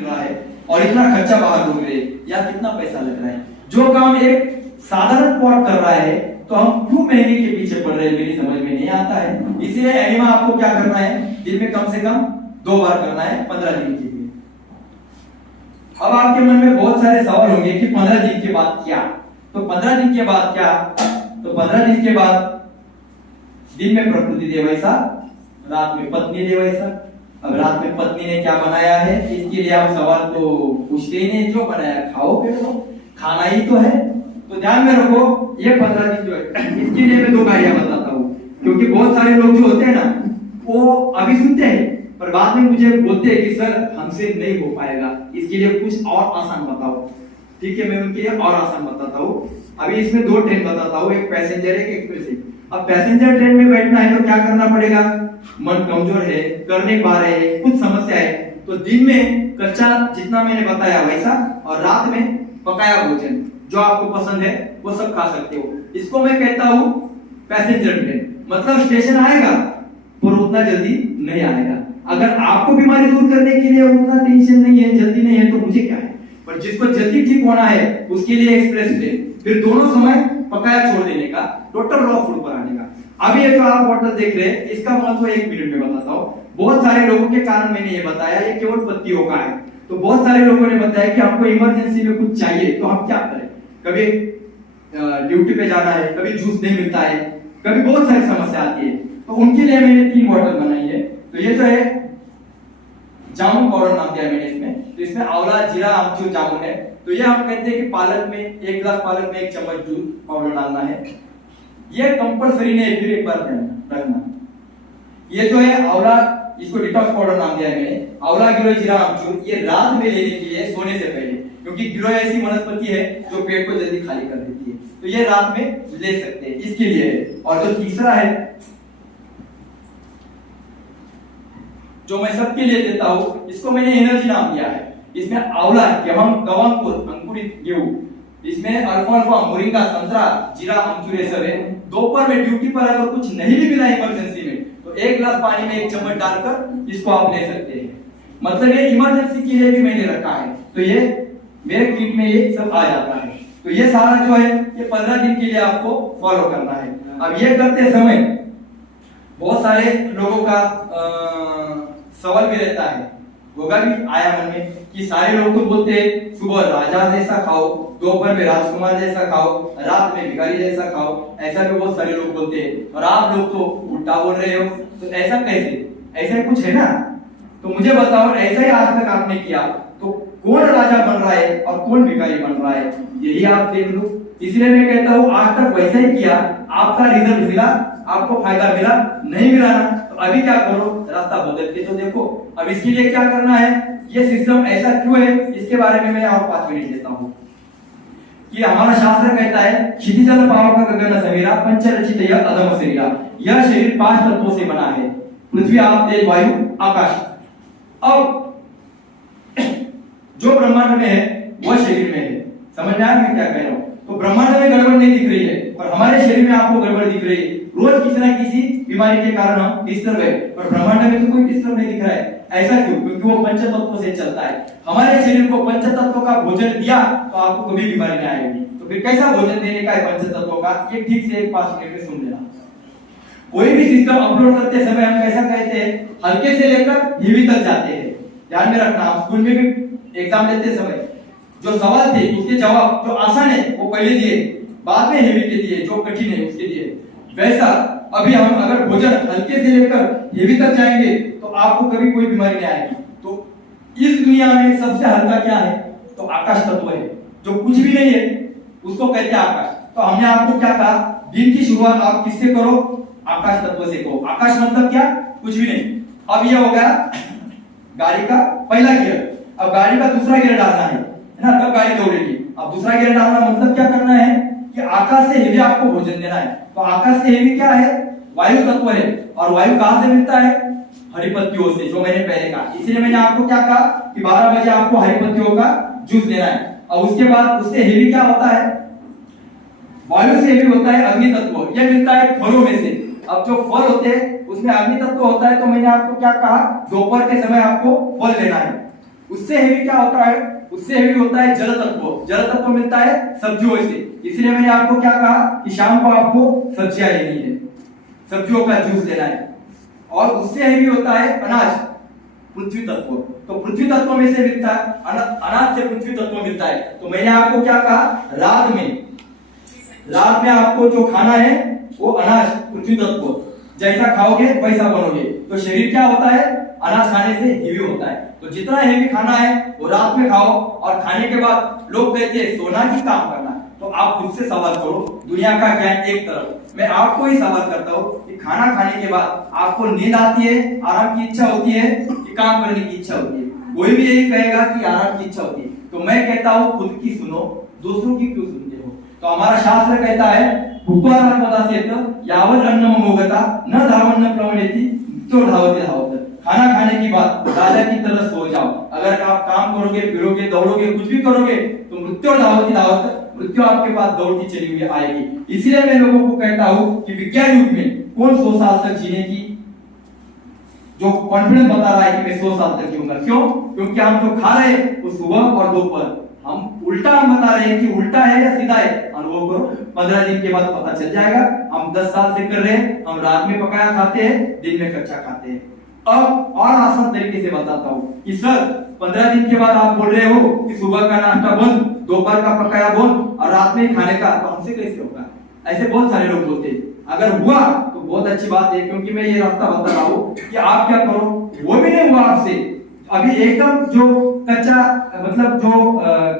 रहा है और इतना खर्चा बाहर हो रहे या कितना पैसा लग रहा है। जो काम एक साधारण पॉट कर रहा है तो हम क्यों महंगे के पीछे पड़ रहे हैं, मेरी समझ में नहीं आता है। इसलिए एनिमा आपको क्या करना है, दिन में कम से कम 2 बार करना है 15 दिन के लिए। अब आपके मन में बहुत सारे सवाल होंगे कि 15 दिन के बाद क्या, तो 15 दिन के बाद क्या, तो 15 दिन के बाद दिन में प्रकृति दे वैसा, रात में पत्नी दे वैसा। अब रात में पत्नी ने क्या बनाया है, इसके लिए आप सवाल तो पूछते ही नहीं, जो बनाया खाओ फिर लो, खाना ही तो है। तो ध्यान में रखो, ये 15 दिन जो है इसके लिए मैं 2 कार्य बताता हूँ, क्योंकि बहुत सारे लोग जो होते हैं ना वो अभी सुनते हैं पर बाद में मुझे बोलते हैं कि सर हमसे नहीं हो पाएगा, इसके लिए कुछ और आसान बताओ। ठीक है, मैं उनके लिए और आसान बताता हूँ। अभी इसमें 2 ट्रेन बताता हूँ, एक पैसेंजर है, एक एक्सप्रेस है। अब पैसेंजर ट्रेन में बैठना है तो क्या करना पड़ेगा, मन कमजोर है, कर नहीं पा रहे हैं, कुछ समस्या है, तो दिन में कच्चा जितना मैंने बताया वैसा और रात में पकाया भोजन जो आपको पसंद है वो सब खा सकते हो। इसको मैं कहता हूँ पैसेंजर ट्रेन। मतलब स्टेशन आएगा पर उतना जल्दी नहीं आएगा। अगर आपको बीमारी दूर करने के लिए उतना टेंशन नहीं है, जल्दी नहीं है, तो मुझे क्या है, पर जिसको जल्दी ठीक होना है उसके लिए एक्सप्रेस ट्रेन, फिर दोनों समय पकाया छोड़ देने का, टोटल रॉ फूड पर आने का। अभी ये जो आप बॉटल देख रहे हैं इसका महत्व 1 मिनट में बताता हूँ। बहुत सारे लोगों के कारण मैंने ये बताया, ये केवल पत्तियों का है। तो बहुत सारे लोगों ने बताया कि हमको इमरजेंसी में कुछ चाहिए तो हम क्या करें, कभी ड्यूटी पे जाना है, कभी जूस नहीं मिलता है, कभी बहुत सारी समस्या आती है, तो उनके लिए मैंने 3 बॉटल बनाई है। तो ये जो है जामुन पाउडर नाम दिया मैंने इसमें, तो इसमें आंवला, जीरा, आमचूर जामुन है। तो ये हम कहते हैं कि पालक में 1 गिलास पालक में 1 चम्मच दूध पाउडर डालना है। ये कंपलसरी नहीं, फिर एक बार रखना। ये जो है आंवला, इसको डिटॉक्स पाउडर नाम दिया है मैंने, आंवला, गिरोय, जीरा, आमचूर, ये रात में लेने के लिए सोने से पहले, क्योंकि गिरोय ऐसी वनस्पति है जो पेट को जल्दी खाली कर देती है, तो ये रात में ले सकते हैं, इसके लिए है। और जो तीसरा है जो मैं सबके लिए देता हूं, इसको मैंने एनर्जी नाम दिया है। इसमें आंवला, गवांकुर, अंकुरित गेहूं, इसमें अल्फाल्फा, मोरिंगा, संतरा, जीरा, आमचूर, ये सब है। दोपहर में ड्यूटी पर अगर कुछ नहीं भी मिला इमरजेंसी में तो 1 गिलास पानी में 1 चम्मच डालकर इसको आप ले सकते हैं। मतलब ये इमरजेंसी के लिए भी मैंने रखा है, तो ये मेरे किट में ये सब आ जाता है। तो ये सारा जो है ये 15 दिन के लिए आपको फॉलो करना है। अब ये करते समय बहुत सारे लोगों का सवाल भी रहता है, होगा भी आया मन में कि सारे लोग तो बोलते हैं सुबह राजा जैसा खाओ, दोपहर में राजकुमार जैसा खाओ, रात में भिखारी जैसा खाओ, ऐसा भी बहुत सारे लोग बोलते हैं, और आप लोग तो उल्टा बोल रहे हो। तो ऐसा कैसे, ऐसा कुछ है ना, तो मुझे बताओ, ऐसा ही आज तक आपने किया तो कौन राजा बन रहा है और कौन भिखारी बन रहा है, यही आप देख लो। इसलिए मैं कहता हूँ आज तक वैसा ही किया, आपका रिजल्ट मिला, आपको फायदा मिला, नहीं मिला ना, तो अभी क्या करो, रास्ता बदल के तो देखो। अब इसके लिए क्या करना है, ये सिस्टम ऐसा क्यों है, इसके बारे में मैं और 5 मिनट देता हूँ। कि हमारा शास्त्र कहता है क्षितिजल पावक गगन समीरा पंच रचित यह अधम शरीरा, यह शरीर 5 तत्वों से बना है, पृथ्वी, आप, तेज, वायु, आकाश। अब जो ब्रह्मांड में है वह शरीर में है, समझ में आया मैं क्या कह रहा हूँ। तो ब्रह्मांड में गड़बड़ नहीं दिख रही है और हमारे शरीर में आपको गड़बड़ दिख रही है। रोज किसी ना किसी बीमारी के कारण हम डिस्टर्ब है, पर ब्रह्मांड में तो कोई डिस्टर्ब नहीं दिख रहा है। ऐसा क्यों, क्योंकि वो पंच तत्वों से चलता है। हमारे शरीर को पंच तत्वों का भोजन दिया तो आपको कभी बीमारी नहीं आएगी। तो फिर कैसा भोजन देने का है पंच तत्वों का, ये ठीक से 5 मिनट में सुन लेना। कोई भी सिस्टम अपलोड करते समय हम कैसा कहते हैं, हल्के से लेकर हेवी तक जाते हैं। ध्यान में रखना, आप स्कूल में भी एग्जाम लेते समय जो सवाल थे उसके जवाब जो आसान है वो पहले दिए, बाद में हेवी के दिए, जो कठिन है उसके दिए। वैसा अभी हम अगर भोजन हल्के से लेकर हेवी तक जाएंगे तो आपको कभी कोई बीमारी नहीं आएगी। तो इस दुनिया में सबसे हल्का क्या है, तो आकाश तत्व है, जो कुछ भी नहीं है उसको कहते हैं आकाश। तो हमने आपको क्या कहा, दिन की शुरुआत आप किससे करो, आकाश तत्व से करो। आकाश मतलब क्या, कुछ भी नहीं। अब ये हो गया गाड़ी का पहला गियर, अब गाड़ी का दूसरा गियर डालना है ना, तब गाड़ी दौड़ेगी। अब दूसरा गियर डालना मतलब क्या करना है कि आकाश से हेवी आपको भोजन देना है। तो आकाश से हेवी क्या है, वायु तत्व है, और वायु कहां से मिलता है, हरी पत्तियों से, जो मैंने पहले कहा। इसलिए मैंने आपको क्या कहा कि 12 बजे आपको हरी पत्तियों का जूस लेना है। और उसके बाद उससे हेवी क्या होता है, वायु से हेवी होता है अग्नि तत्व, यह मिलता है फलों में से। अब जो फल होते हैं उसमें अग्नि तत्व होता है। तो मैंने आपको क्या कहा, दोपहर के समय आपको फल लेना है। उससे हेवी क्या होता है, उससे हेवी होता है जल तत्व। जल तत्व मिलता है सब्जियों से, इसलिए मैंने आपको क्या कहा कि शाम को आपको सब्जियां लेनी है, सब्जियों का जूस लेना है। और उससे हेवी होता है अनाज, पृथ्वी तत्व। तो पृथ्वी तत्व में से मिलता है अनाज से पृथ्वी तत्व मिलता है। तो मैंने आपको क्या कहा, रात में आपको जो खाना है वो अनाज पृथ्वी तत्व जैसा खाओगे वैसा बनोगे। तो शरीर क्या होता है, अनाज खाने से हेवी होता है। तो जितना हेवी खाना है वो रात में खाओ, और खाने के बाद लोग कहते हैं सोना की काम करना। तो आप खुद से सवाल करो, दुनिया का ज्ञान एक तरफ, मैं आपको ही सवाल करता हूँ कि खाना खाने के बाद आपको नींद आती है, आराम की इच्छा होती है कि काम करने की इच्छा होती है? कोई भी यही कहेगा कि आराम की इच्छा होती है। तो मैं कहता हूँ खुद की सुनो, दूसरों की क्यों सुनते हो? तो हमारा शास्त्र कहता है यावत् अन्नम मोगता न धावन्न प्रवणेति तो धावते धावत। खाना खाने के बाद राजा की तरह सो जाओ। अगर आप काम करोगे, फिरोगे, दौड़ोगे, कुछ भी करोगे तो मृत्यु धावती धावत, मृत्यु आपके पास दौड़ती चली हुई आएगी। इसलिए मैं लोगों को कहता हूँ कि विज्ञान युग में कौन 100 साल तक जीने की जो कॉन्फिडेंस बता रहा है कि मैं 100 साल तक जीऊंगा? क्यों? क्योंकि हम जो खा रहे हैं वो सुबह और दोपहर, हम उल्टा हम बता रहे हैं कि उल्टा है या सीधा है। अनुभव करो, 15 दिन के बाद पता चल जाएगा। हम 10 साल से कर रहे हैं, हम रात में पकाया खाते हैं, दिन में कच्चा खाते हैं। अब और आसान तरीके से बताता हूँ कि सर 15 दिन के बाद आप बोल रहे हो कि सुबह का नाश्ता बंद, दोपहर का पकाया बंद और रात में खाने का, तो हमसे कैसे होगा? ऐसे बहुत सारे लोग बोलते हैं। अगर हुआ तो बहुत अच्छी बात है, क्योंकि मैं ये रास्ता बता रहा हूँ कि आप क्या करो। वो भी नहीं हुआ आपसे, अभी एकदम जो कच्चा मतलब जो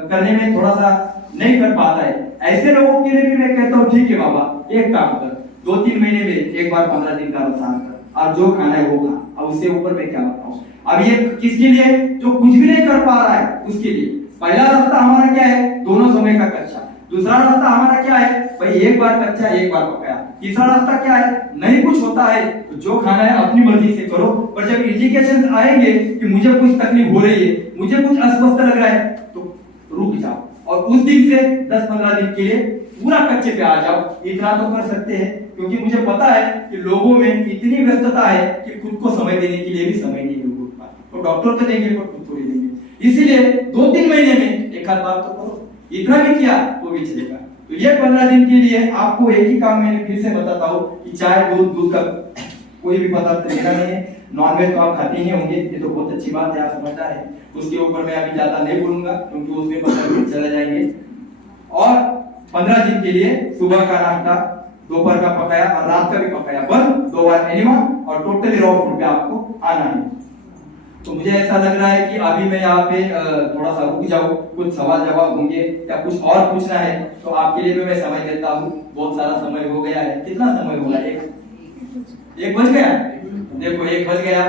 करने में थोड़ा सा नहीं कर पाता है, ऐसे लोगों के लिए भी मैं कहता हूँ ठीक है बाबा, एक काम कर, 2-3 महीने में एक बार 15 दिन का रसायन कर, और जो खाना है वो खा। अब उससे ऊपर मैं क्या बताऊं? अब ये किसके लिए? जो कुछ भी नहीं कर पा रहा है उसके लिए। पहला रास्ता हमारा क्या है? दोनों समय का कच्चा। दूसरा रास्ता हमारा क्या है? भाई एक बार कच्चा, एक बार पकाया। तीसरा रास्ता क्या है? नहीं कुछ होता है तो जो खाना है अपनी मर्जी से करो, पर जब इंडिकेशंस आएंगे कि मुझे कुछ तकलीफ हो रही है, मुझे कुछ अस्वस्थ लग रहा है, तो रुक जाओ और उस दिन से 10-15 दिन के लिए पूरा कच्चे पे आ जाओ। इतना तो कर सकते हैं, क्योंकि मुझे पता है कि लोगों में इतनी व्यस्तता है कि खुद को समय देने के लिए भी समय नहीं मिल पाता। तो डॉक्टर तो देंगे पर खुद थोड़ी देंगे। इसीलिए 2-3 महीने में एक आध बार तो करो। इतना भी किया तो भी चलेगा। तो ये 15 दिन के लिए आपको एक ही काम मैंने फिर से बताता हूँ कि चाय, दूध का कोई भी पदार्थ लेना नहीं है। नॉनवेज तो आप खाते ही होंगे, ये तो बहुत अच्छी बात है, आप समझदार हैं। उसके ऊपर मैं अभी ज्यादा नहीं बोलूंगा, क्योंकि उसमें 15 दिन चले जाएंगे। और 15 दिन के लिए सुबह का नाश्ता, दोपहर का पकाया और रात का भी पकाया बंद, 2 बार एनिमा, और टोटली रॉ फूड पे आपको आना है। तो मुझे ऐसा लग रहा है कि अभी मैं यहाँ पे थोड़ा सा रुक जाऊं, कुछ सवाल जवाब होंगे या कुछ और पूछना है तो आपके लिए भी मैं समय देता हूँ। बहुत सारा समय हो गया है। कितना समय हो गया? 1 बज गया। देखो 1 बज गया।